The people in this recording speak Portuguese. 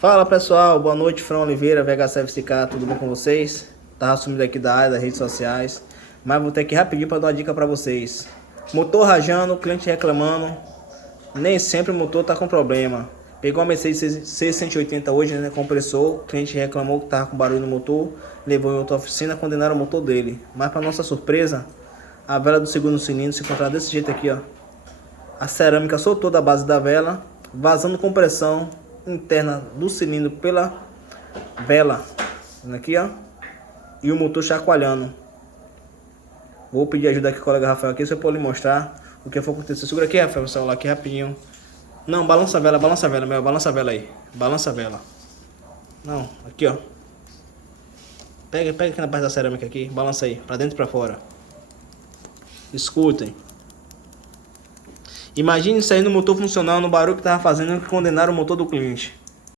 Fala pessoal, boa noite, Fran Oliveira, VHCFCK, tudo bom com vocês? Tava sumido aqui da área das redes sociais, mas vou ter que rapidinho para dar uma dica para vocês. Motor rajando, cliente reclamando, nem sempre o motor tá com problema. Pegou uma Mercedes C180 hoje, né, compressor, o cliente reclamou que tava com barulho no motor, levou em outra oficina, condenaram o motor dele. Mas para nossa surpresa, a vela do segundo cilindro se encontrava desse jeito aqui, ó. A cerâmica soltou da base da vela, vazando compressão interna do cilindro pela vela, aqui ó, e o motor chacoalhando. Vou pedir ajuda aqui ao colega Rafael aqui, se eu pode lhe mostrar o que foi acontecer. Segura aqui, Rafael, o celular aqui rapidinho. Não, balança a vela, meu, balança a vela aí, balança a vela. Não, aqui ó. Pega aqui na parte da cerâmica aqui, balança aí, pra dentro e pra fora. Escutem. Imagine isso aí no motor funcionando, no barulho que tava fazendo, que condenaram o motor do cliente.